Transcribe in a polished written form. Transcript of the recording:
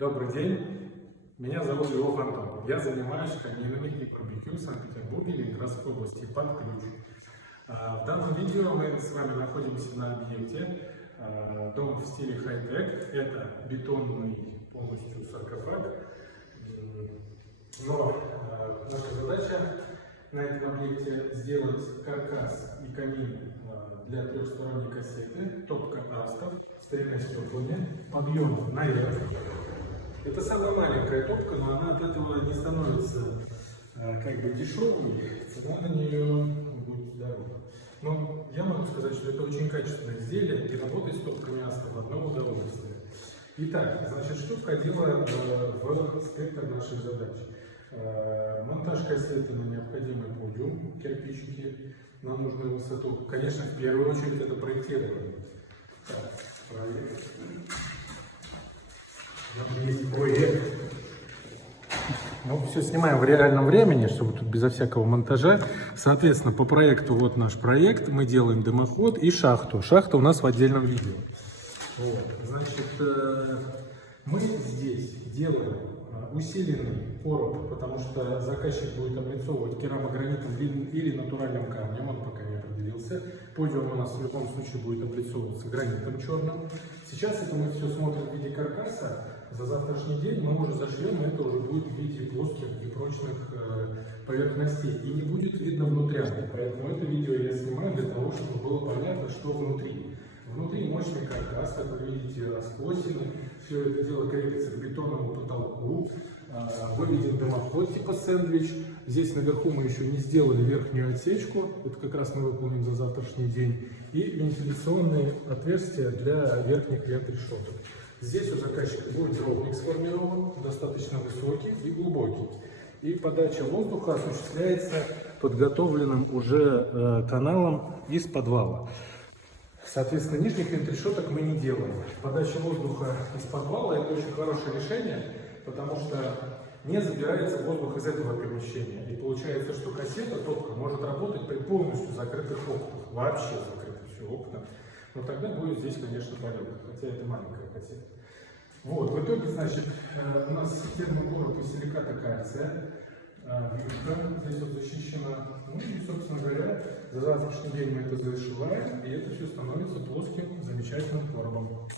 Добрый день, меня зовут Львов Антон. Я занимаюсь каминами и барбекю в Санкт-Петербурге, Ленинградской области под ключ. В данном видео мы с вами находимся на объекте дом в стиле хай-тек. Это бетонный полностью саркофаг. Но наша задача на этом объекте сделать каркас и камин для трехсторонней кассеты, топка астов с тремя стеклами, подъем наверх. Это самая маленькая топка, но она от этого не становится как бы дешевой, цена на нее будет здоровая. Но я могу сказать, что это очень качественное изделие, и работать с топками астов одно удовольствие. Итак, значит, что входило в спектр наших задач? Монтаж кассеты на необходимый подиум, кирпичики на нужную высоту. Конечно, в первую очередь это проектирование. Так, проект. Есть проект. Ну, все снимаем в реальном времени, чтобы тут безо всякого монтажа. Соответственно, по проекту, вот наш проект, мы делаем дымоход и шахту. Шахта у нас в отдельном видео. Вот. Значит, мы здесь делаем усиленный короб, потому что заказчик будет облицовывать керамогранитом или натуральным камнем, он пока не определился. Подиум у нас в любом случае будет облицовываться гранитом черным. Сейчас это мы все смотрим в виде каркаса. За завтрашний день мы уже зашьем, и это уже будет в виде плоских и прочных поверхностей. И не будет видно внутрянки. Поэтому это видео я снимаю для того, чтобы было понятно, что внутри. Внутри мощный каркас, как вы видите, раскосины. Все это дело крепится к бетонному потолку. Выведен дымоход типа сэндвич. Здесь наверху мы еще не сделали верхнюю отсечку. Это как раз мы выполним за завтрашний день. И вентиляционные отверстия для верхних лент решеток. Здесь у заказчика будет дровник сформирован, достаточно высокий и глубокий. И подача воздуха осуществляется подготовленным уже каналом из подвала. Соответственно, нижних вентрешеток мы не делаем. Подача воздуха из подвала – это очень хорошее решение, потому что не забирается воздух из этого помещения. И получается, что кассета, топка, может работать при полностью закрытых окнах. Вообще закрытых все окна. Но тогда будет здесь, конечно, полет, хотя это маленькая кассета. Вот, в итоге, значит, у нас термокороб из силиката кальция. Вилка здесь вот защищена. Ну и, собственно говоря, за завтрашний день мы это зашиваем, и это все становится плоским, замечательным коробом.